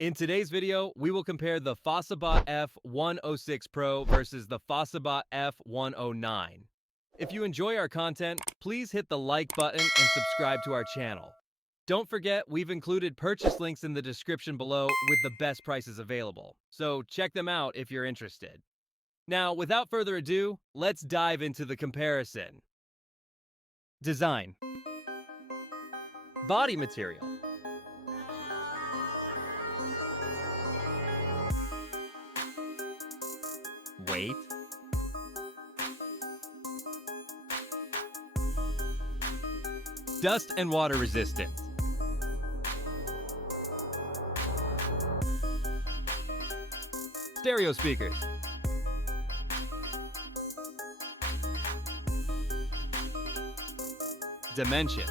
In today's video, we will compare the Fossibot F106 Pro versus the Fossibot F109. If you enjoy our content, please hit the like button and subscribe to our channel. Don't forget, we've included purchase links in the description below with the best prices available, so check them out if you're interested. Now, without further ado, let's dive into the comparison. Design. Body material. Weight. Dust and water resistance. Stereo speakers. Dimensions.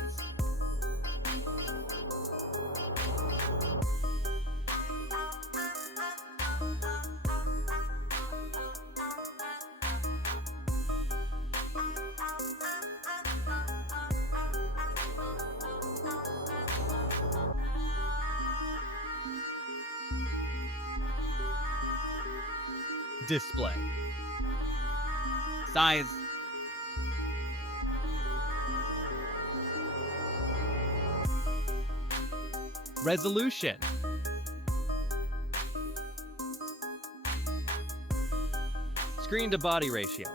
Display. Size. Resolution. Screen to body ratio.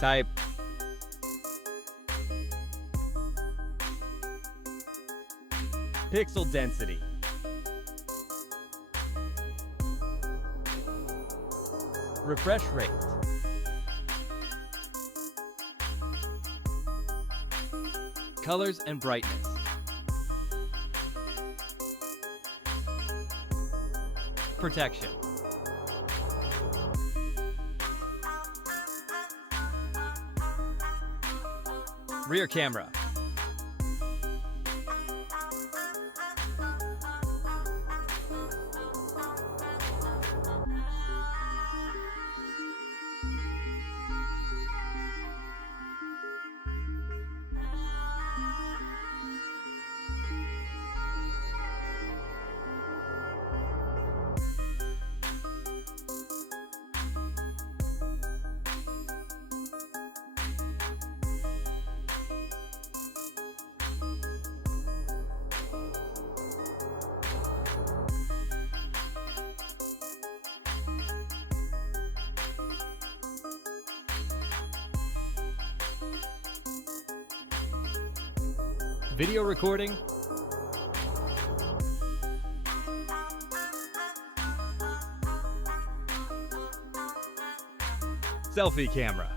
Type. Pixel density. Refresh rate. Colors and brightness. Protection. Rear camera. Video recording. Selfie camera.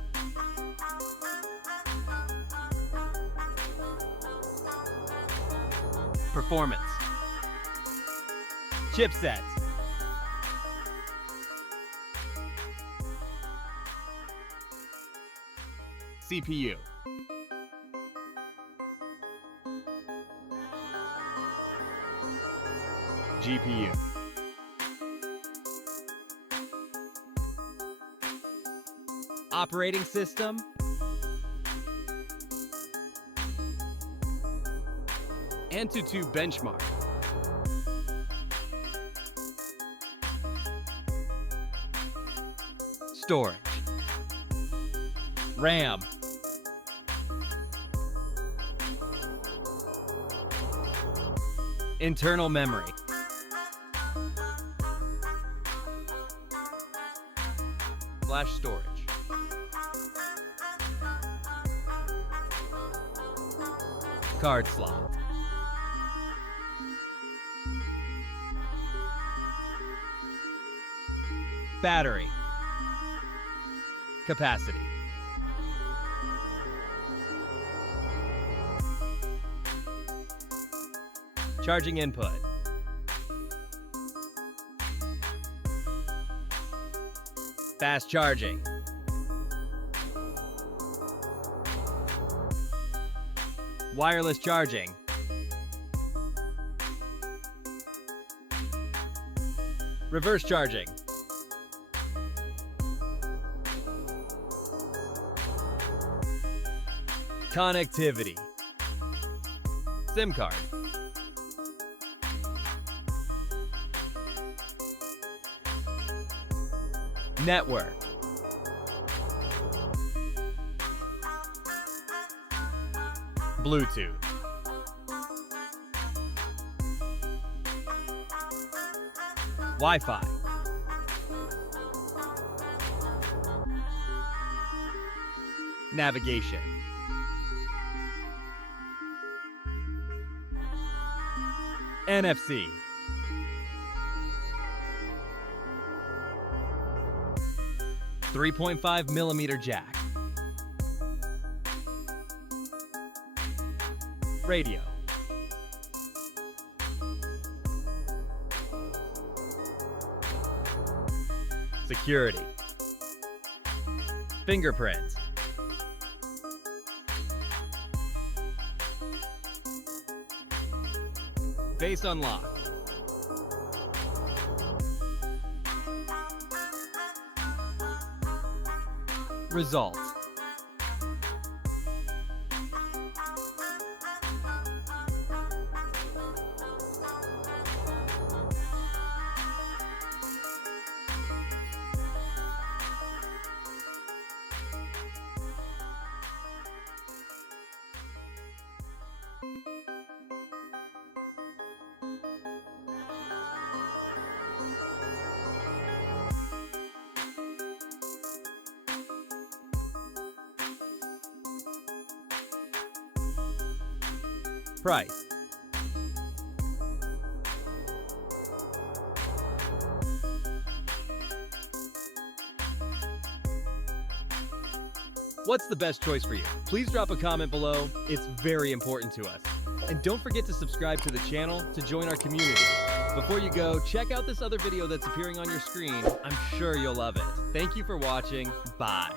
Performance. Chipset. CPU. GPU. Operating system. Antutu benchmark. Storage. RAM. Internal memory. Flash storage. Card slot. Battery. Capacity. Charging input. Fast charging. Wireless charging. Reverse charging. Connectivity. SIM card. Network. Bluetooth. Wi-Fi. Navigation. NFC. .3.5mm jack. Radio. Security. Fingerprint. Face unlock. Result. Price. What's the best choice for you? Please drop a comment below. It's very important to us. And don't forget to subscribe to the channel to join our community. Before you go, check out this other video that's appearing on your screen. I'm sure you'll love it. Thank you for watching. Bye.